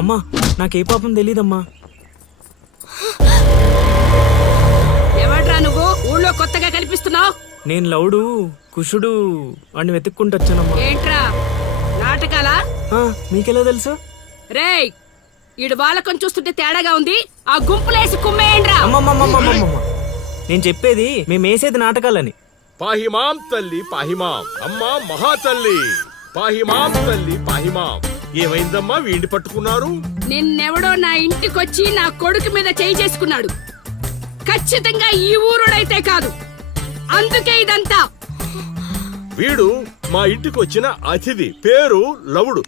అమ్మా నాకే పాపం తెలీదమ్మా. ఎవడ్రా నువ్వు ఊళ్ళో కొత్తగా కనిపిస్తున్నావు? నేను లౌడు కుషుడు అని వెతుక్కుంటూ వచ్చానమ్మా. ఏంట్రా నాటకాలా? మీకెలా తెలుసు? రేయ్ ఈడు వాళ్ళకం చూస్తుంటే తేడాగా ఉంది. ఆ గుంపులేసి కుమ్మేయండ్రా. అమ్మమ్మమ్మమ్మమ్మమ్మ, నేను చెప్పేది మేమేసేది నాటకాలని. పాహిమాం తల్లి పాహిమాం, అమ్మా మహాతల్లి పాహిమాం తల్లి పాహిమాం. ఏమైందమ్మా వీడిని పట్టుకున్నారు? నిన్నెవడో నా ఇంటికొచ్చి నా కొడుకు మీద చేయి చేసుకున్నాడు. ఖచ్చితంగా ఈ ఊరుడైతే కాదు, అందుకే ఇదంతా. వీడు మా ఇంటికి వచ్చిన అతిథి, పేరు లవుడు.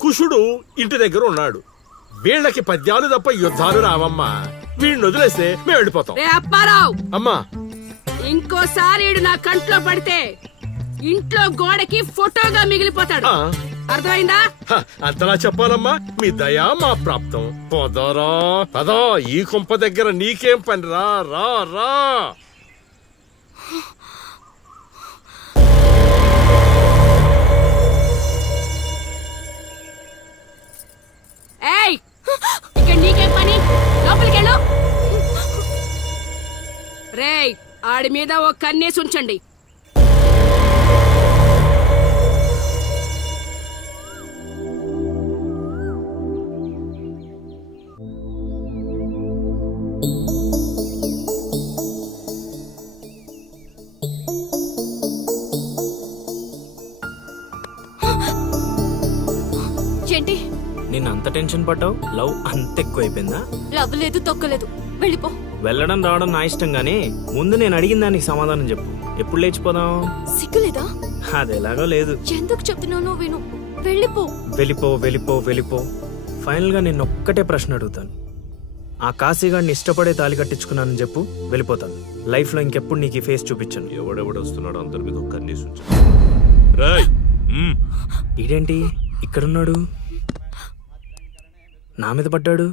కుషుడు ఇంటి దగ్గర ఉన్నాడు. వీళ్ళకి పద్యాలు తప్ప యుద్ధాలు రావమ్మా. వీడిని వదిలేస్తే మేము వెళ్ళిపోతాం. రే అప్పారావు, అమ్మా ఇంకోసారి ఈడు నా కంట్లో పడితే ఇంట్లో గోడకి ఫోటోగా మిగిలిపోతాడు. అర్థమైందా? అంతలా చెప్పాలమ్మా, మీ దయా మా ప్రాప్తం. పోదారా పదా, ఈ కుంప దగ్గర నీకేం పని? రా రా రా. ఏయ్ ఇక్కడ నీకేం పని? లోపలికెళ్ళు. రేయ్ ఆడి మీద ఓ కన్నేసి ఉంచండి. ఏంటి నిన్ను అంత టెన్షన్ పడ్డావు? లవ్ అంత ఎక్కువైపోయిందా? లవ్ లేదు తొక్కలేదు, వెళ్ళిపో. వెళ్ళడం రావడం నా ఇష్టం గానీ ముందు నేను అడిగిన దానికి సమాధానం చెప్పు. ఎప్పుడు లేచిపోదాం? సిగ్గులేదా? అది ఎలాగో లేదు. ఎందుకు చెప్తున్నావు? విను, వెళ్ళిపో. వెళ్ళిపో వెళ్ళిపో వెళ్ళిపో. ఫైనల్ గా నేను ఒక్కటే ప్రశ్న అడుగుతాను. ఆ కాశీగాడిని ఇష్టపడే తాళి కట్టించుకున్నానని చెప్పు, వెళ్ళిపోతాను. లైఫ్ లో ఇంకెప్పుడు నీకు ఈ ఫేస్ చూపించను. ఎవడెవడొస్తున్నాడు అందరి మీద ఒక్క కన్నేసి ఉంచు. ఇదేంటి ఇక్కడున్నాడు? నా మీద పడ్డాడు.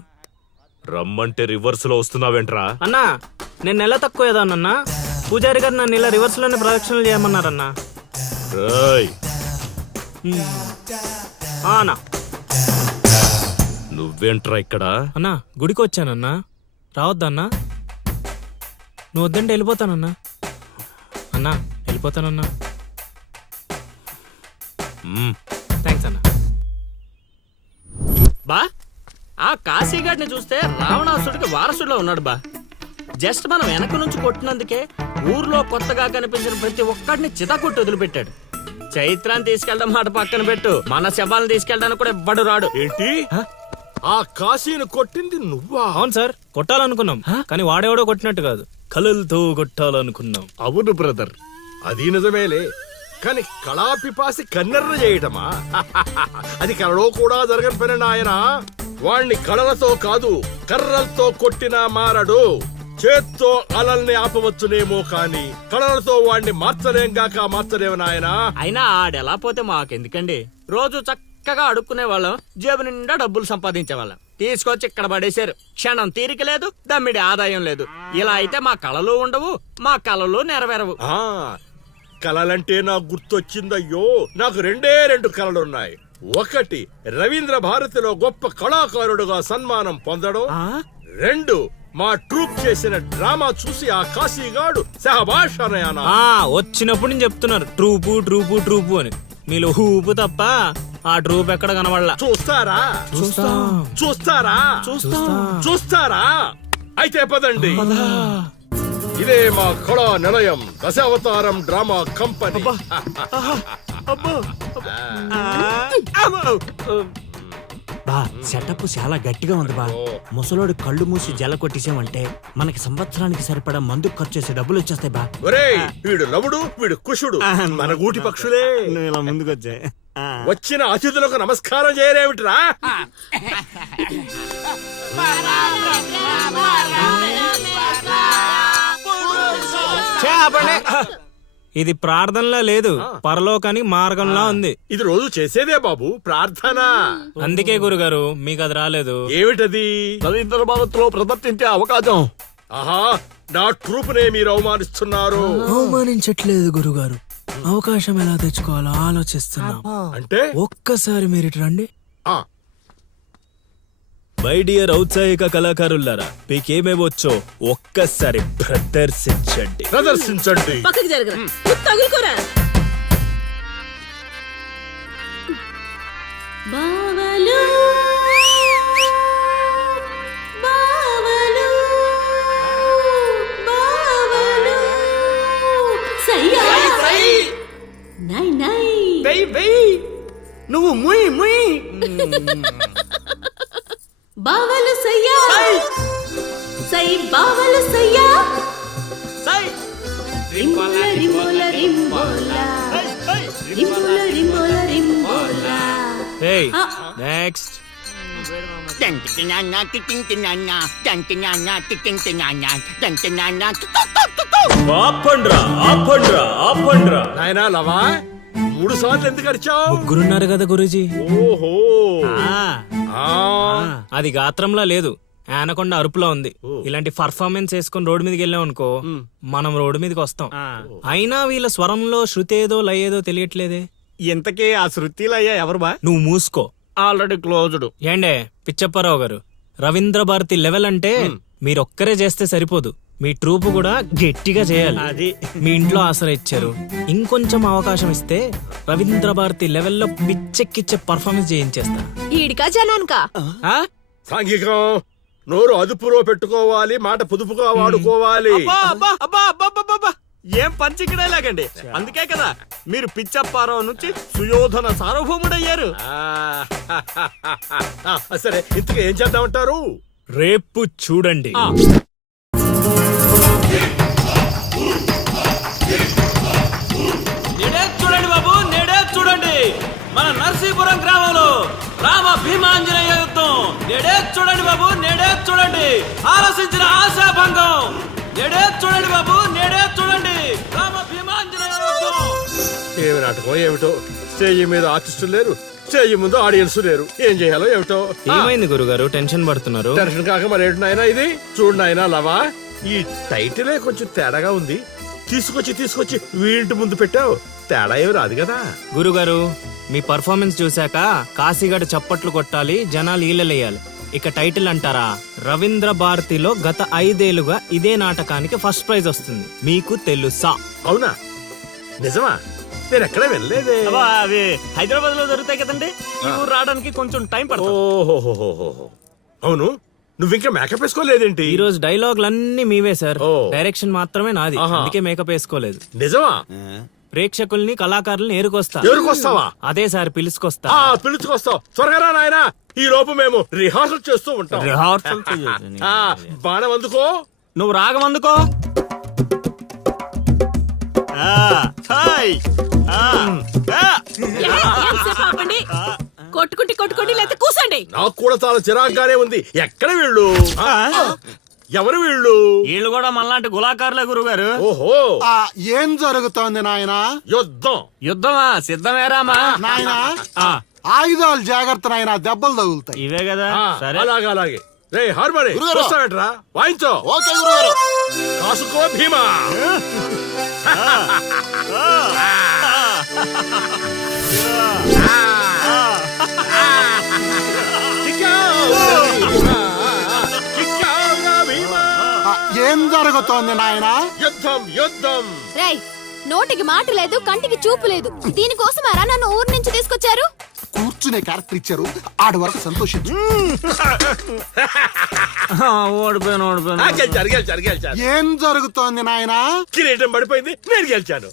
రమ్మంటే రివర్స్ లో వస్తున్నావేంట్రా? అన్నా నేను నెల తక్కువ ఏదానన్నా. పూజారి గారు నన్ను ఇలా రివర్స్ లోనే ప్రదక్షిణలు చేయమన్నారన్నా. అన్నా నువ్వేంట్రా ఇక్కడ? అన్నా గుడికి వచ్చానన్నా, రావద్దన్నా. నువ్వు వద్దంటే వెళ్ళిపోతానన్నా. అన్నా వెళ్ళిపోతానన్నా. థ్యాంక్స్ అన్నా. బా ఆ కాశీగాడిని చూస్తే రావణాసుడికి వారసుడిలో ఉన్నాడు బా. జస్ట్ మనం వెనక నుంచి కొట్టినందుకే ఊర్లో కొత్తగా కనిపించిన ప్రతి ఒక్కడిని చితకొట్టి వదిలిపెట్టాడు. చైత్రాన్ని తీసుకెళ్ళడం మాట పక్కన పెట్టు, మన శవాలను తీసుకెళ్ళడానికి కూడా ఎవ్వడు రాడు. ఏంటి? ఆ కాశీని కొట్టింది నువ్వా? అవును సార్, కొట్టాలనుకున్నాం కానీ వాడెవడో కొట్టినట్టు కాదు, కలలతో కొట్టాలనుకున్నాం. అవును బ్రదర్, అది నిజమేలే. కానీ కళాపిపాసి కన్నెర్ర చేయటమా? అది కళలో కూడా జరగని పని నాయనా. వాణ్ణి కళలతో కాదు కర్రలతో కొట్టినా మారడు. చేత్తో అలల్ని ఆపవచ్చునేమో కాని కళలతో వాణ్ణి మార్చలేంగాక మార్చలేవు నాయనా. అయినా ఆడెలా పోతే మాకెందుకండి? రోజు చక్కగా అడుక్కునే వాళ్ళం, జేబు నిండా డబ్బులు సంపాదించే వాళ్ళం. తీసుకొచ్చి ఇక్కడ పడేశారు. క్షణం తీరిక లేదు, దమ్మిడి ఆదాయం లేదు. ఇలా అయితే మా కళలు ఉండవు, మా కళలు నెరవేరవు. కళలంటే నాకు గుర్తొచ్చిందయ్యో. నాకు రెండు కళలున్నాయి. ఒకటి రవీంద్ర భారతిలో గొప్ప కళాకారుడుగా సన్మానం పొందడం. 2 మా ట్రూప్ చేసిన డ్రామా చూసి ఆ కాశీగాడు సహబాష్ అనయానా. వచ్చినప్పుడు నేను చెప్తున్నారు ట్రూపు ట్రూపు ట్రూపు అని. మీలో ఊపు తప్ప ఆ ట్రూప్ ఎక్కడ కనబడలా. చూస్తారా? చూస్తారా? అయితే పదండి. ఇదే మా కళా నిలయం, దశావతారం డ్రామా కంపెనీ. బా సెటప్ చాలా గట్టిగా ఉంది బా. ముసలోడు కళ్ళు మూసి జల కొట్టేసామంటే మనకి సంవత్సరానికి సరిపడా మందు ఖర్చు చేసే డబ్బులు వచ్చేస్తాయి బా. ఒరేయ్, వీడు లవుడు, వీడు కుషుడు, మన గూటి పక్షులే. ఇలా ముందుకొచ్చా. వచ్చిన అతిథులకు నమస్కారం చేయరేమిట్రా? ఇది ప్రార్థనలా లేదు, పరలోకానికి మార్గంలా ఉంది. ఇది రోజు చేసేదే బాబు ప్రార్థన. అందుకే గురుగారు మీకు అది రాలేదు. ఏమిటది? రవీంద్ర భారతిలో ప్రదర్శించే అవకాశం. ఆహా, నా ట్రూప్ నే మీరు అవమానిస్తున్నారు. అవమానించట్లేదు గురుగారు, అవకాశం ఎలా తెచ్చుకోవాలో ఆలోచిస్తున్నా. అంటే ఒక్కసారి మీరు ఇటు రండి. ఆ, మై డియర్ ఔత్సాహిక కళాకారులారా, మీకేమేమొచ్చో ఒక్కసారి ప్రదర్శించండి. ప్రదర్శించండి. పక్కకి జరగరా తగులుకోరా. బావలు బావలు బావలు సయ్యా నై నై నువ్వు ముయ్ ముయ్ బావలు సయ్యా సై బావలు సయ్యా సై రింబోల రింబోల రింబోల రింబోల రింబోల రింబోల. Hey, next. ఆపండ్రా, ఆపండ్రా, ఆపండ్రా. నాయనా లవా 3 సార్లు ఎందుకు అరిచావు? ముగ్గురున్నారు కదా గురూజీ. ఓహో ఆ, అది గాత్రంలా లేదు, ఆనకొండ అరుపులా ఉంది. ఇలాంటి పర్ఫార్మెన్స్ వేసుకొని రోడ్డు మీదకి వెళ్ళాం అనుకో, మనం రోడ్డు మీదకి వస్తాం. అయినా వీళ్ళ స్వరంలో శృతి ఏదో లయ ఏదో తెలియట్లేదే. ఇంతకీ ఆ శృతిలయ్యా ఎవరు బా? నువ్వు మూసుకో. Already closed. ఏండే పిచ్చప్పారావు గారు, రవీంద్ర భారతి లెవెల్ అంటే మీరొక్కరే చేస్తే సరిపోదు, మీ ట్రూప్ కూడా గట్టిగా చేయాలి. అది మీ ఇంట్లో ఆసరా ఇచ్చారు, ఇంకొంచెం అవకాశం ఇస్తే రవీంద్ర భారతి లెవెల్లో పిచ్చెక్కిచ్చే పర్ఫార్మెన్స్ చేయించేస్తా. ఈడికా జనానికా? ఆ? సాంఘికం. నోరు అదుపులో పెట్టుకోవాలి, మాట పొదుపుగా వాడుకోవాలి. అబ్బా, అబ్బా, అబ్బా, అబ్బా, అబ్బా, అబ్బా. ఏం పంచికడే లాగండి. అందుకే కదా మీరు పిచ్చప్పారావు నుంచి సుయోధన సార్వభౌముడయ్యారు. సరే ఇంతగా ఏం చేద్దామంటారు? రేపు చూడండి. నేడే చూడండి బాబు, నేడే చూడండి మన నర్సీపురం గ్రామంలో రామ భీమాంజనేయ యుద్ధం. నేడే చూడండి బాబు, నేడే చూడండి ఆలోచించిన ఆశాభంగం. నేడే చూడండి బాబు, నేడే చూడండి రామ భీమాంజనేయ యుద్ధం. ఏమి నాటకం ఏమిటో, స్టేజ్ మీద ఆర్టిస్టులు లేరు, స్టేజ్ ముందు ఆడియన్స్ లేరు, ఏం చేయాలో ఏమిటో. ఏమైంది గురుగారు, టెన్షన్ పడుతున్నారు? టెన్షన్ కాక మరేంటి నాయనా ఇది? చూడు నాయనా లవా, ఈ టైటిలే కొంచెం తేడాగా ఉంది. తీసుకొచ్చి వీంటి ముందు పెట్టావు, తేడా ఏమి రాదు కదా. గురుగారు, మీ పర్ఫార్మెన్స్ చూశాక కాశీగడ చప్పట్లు కొట్టాలి, జనాలు ఈలలేయాలి. ఇక టైటిల్ అంటారా, రవీంద్ర భారతిలో గత 5 ఏళ్లుగా ఇదే నాటకానికి ఫస్ట్ ప్రైజ్ వస్తుంది. మీకు తెలుసా? అవునా? నిజమా? నేను ఎక్కడ వెళ్ళలేదే. అబ్బా, అవి హైదరాబాద్ లో దొరుకుతాయి కదండి. ఈ ఊరు రావడానికి కొంచెం టైం పడుతుంది. ఓహోహోహోహో. అవును, నువ్వింకా మేకప్ వేసుకోలేదేంటి? ఈ రోజు డైలాగులన్నీ మీవే సార్, ఓ. డైరెక్షన్ మాత్రమే నాది, ఆహా. అందుకే మేకప్ వేసుకోలేదు. నిజమా? ప్రేక్షకుల్ని కళాకారుల్ని ఏరుకొస్తా. ఎవరికొస్తావా? అదే సార్ పిలుచుకొస్తా. పిలుచుకొస్తావు, త్వరగా రా నాయనా. ఈ లోపు మేము రిహార్సల్ చేస్తూ ఉంటాం. రిహార్సల్ ఆ, బాణం అందుకో. నువ్వు రాగం అందుకో. కొట్టుకుంటే లేకపోతే కూసండి. నాకు కూడా చాలా చిరాగ్గానే ఉంది. ఎక్కడ వీళ్ళు? ఎవరు వీళ్ళు? వీళ్ళు కూడా మనలాంటి గులాకారులే గురుగారు. ఓహో, ఏం జరుగుతోంది నాయనా? యుద్ధం. యుద్ధమా? సిద్ధమేరామా? నాయనా ఆ, ఆయుధాలు జాగ్రత్త నాయనా, దెబ్బలు తగులుతాయి. ఇవే కదా. ఆ, సరే అలాగే రే హార్మోని గురుగారు. వస్తావేంట్రా? వాయించో. ఓకే గురుగారు. కాసుకో భీమా. ఏం జరుగుతోంది నాయనా? యుద్ధం. రేయ్, నోటికి మాట లేదు, కంటికి చూపు లేదు. దీనికోసమారా నన్ను ఊరు నుంచి తీసుకొచ్చారు? కూర్చునే క్యారెక్టర్ ఇచ్చారు, ఆడి వరకు సంతోషించు. ఓడిపోయాను. గెలిచారు. ఏం జరుగుతోంది నాయనా? కిరీటం పడిపోయింది, నేను గెలిచాను.